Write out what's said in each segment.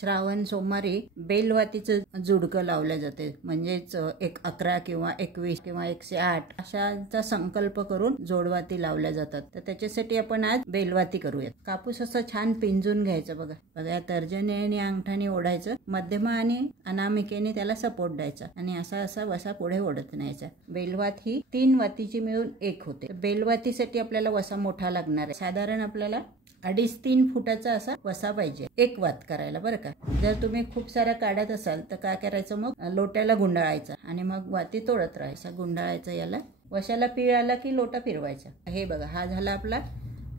श्रावण सोमवारी बेलवातीचं जुडकं लावलं जाते. म्हणजेच 11 किंवा 21 किंवा 108 अशाचा संकल्प करून जोडवाती लावल्या जातात. तर त्याच्यासाठी आपण आज बेलवाती करूयात. कापूस असं छान पिंजून घ्यायचं. बघा तर्जनी आणि अंगठाने ओढायचं, मध्यमा आणि अनामिकेने त्याला सपोर्ट द्यायचा आणि असा वसा पुढे ओढत न्यायचा. बेलवात ही 3 वातीची मिळून 1 होते. बेलवातीसाठी आपल्याला वसा मोठा लागणार आहे. साधारण आपल्याला 2.5-3 फुटाचा असा वसा पाहिजे 1 वात करायला, बरं का. जर तुम्ही खूप सारा काढत असाल तर काय करायचं, मग लोट्याला गुंडाळायचा आणि मग वाती तोडत राहायचा. गुंडाळायचा याला. वशाला पीळ आला की लोटा फिरवायचा. हे बघा, हा झाला आपला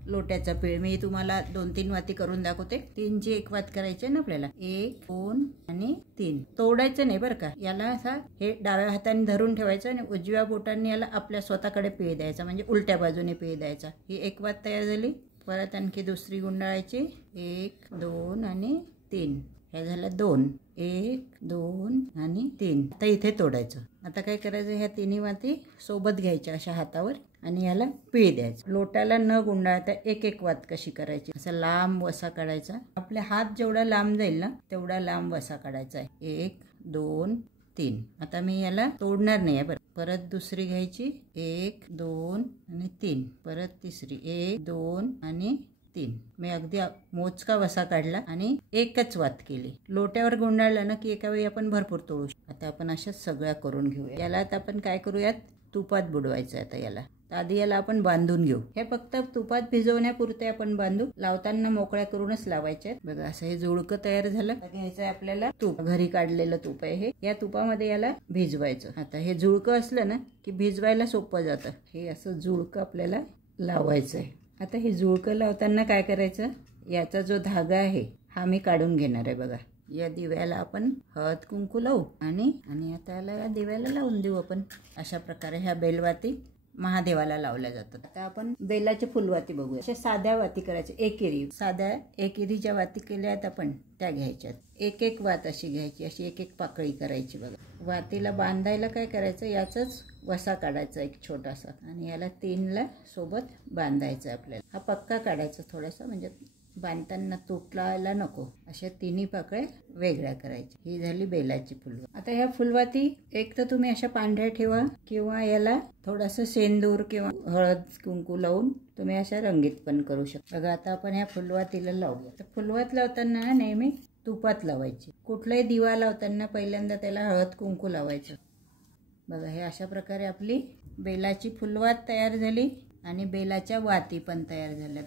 लोट्याचा पीळ. मी तुम्हाला 2-3 वाती करून दाखवते. 3ची 1 वात करायची ना आपल्याला. 1, 2 आणि 3. तोडायचं नाही बरं का. याला असा हे डाव्या हाताने धरून ठेवायचं आणि उजव्या बोटाने याला आपल्या स्वतःकडे पीळ द्यायचा, म्हणजे उलट्या बाजूने पीळ द्यायचा. ही 1 वात तयार झाली. परत आणखी दुसरी गुंडाळायची. 1, 2 आणि 3. हे झालं 2. 1, 2 आणि 3. आता इथे तोडायचं. आता काय करायचं, ह्या 3 वाती सोबत घ्यायच्या अशा हातावर आणि याला पीळ द्यायचं. लोटाला न गुंडाळता 1-1 वात कशी करायची. असा लांब वसा काढायचा. आपल्या हात जेवढा लांब जाईल ना तेवढा लांब वसा काढायचा आहे. 1, 2, 3. आता मी याला तोडणार नाही आहे बरं. परत दुसरी घ्यायची. 1, 2 आणि 3. परत तिसरी. 1, 2 आणि 3. मी अगदी मोजका वसा काढला आणि 1च वात केली. लोट्यावर गुंडाळलं ना की एका वेळी आपण भरपूर तोडू शकतो. आता आपण अशाच सगळ्या करून घेऊया. याला आता आपण काय करूयात, तुपात बुडवायचं. आता याला आधी याला आपण बांधून घेऊ. हे फक्त तुपात भिजवण्यापुरते आपण बांधू. लावताना मोकळ्या करूनच लावायचे. बघा, असं हे जुळकं तयार झालं. घ्यायचं आपल्याला तूप. घरी काढलेलं तूप आहे हे. या तुपामध्ये याला भिजवायचं. आता हे जुळकं असलं ना की भिजवायला सोपं जातं. हे असं जुळकं आपल्याला लावायचं आहे. आता हे जुळकं लावताना काय करायचं, याचा जो धागा आहे हा मी काढून घेणार आहे. बघा, या दिव्याला आपण हळद कुंकू लावू आणि आता याला या दिव्याला लावून देऊ आपण. अशा प्रकारे ह्या बेलवाती महादेवाला लावल्या जातात. आता आपण बेलाची फुलवाती बघूया. अशा साध्या वाती करायच्या. एकेरी साध्या एकेरीच्या वाती केल्यात आपण, त्या घ्यायच्यात. 1-1 वात अशी घ्यायची. अशी 1-1 पाकळी करायची. बघा, वातीला बांधायला काय करायचं, याचाच वसा काढायचा एक छोटासा आणि याला 3ला सोबत बांधायचं आपल्याला. हा पक्का काढायचा थोडासा, म्हणजे बांधताना तुटलायला नको. अशा 3 पाकळ्या वेगळ्या करायच्या. ही झाली बेलाची फुलवाती. आता ह्या फुलवाती एक तर तुम्ही अशा पांढऱ्या ठेवा किंवा याला थोडंसं सेंदूर किंवा हळद कुंकू लावून तुम्ही अशा रंगीत पण करू शकता. बघा, आता आपण ह्या फुलवातीला लावूया. तर फुलवात लावताना नेहमी तुपात लावायची. कुठलाही दिवा लावताना पहिल्यांदा त्याला हळद कुंकू लावायचं. बघा, हे अशा प्रकारे आपली बेलाची फुलवात तयार झाली आणि बेलाच्या वाती पण तयार झाल्या.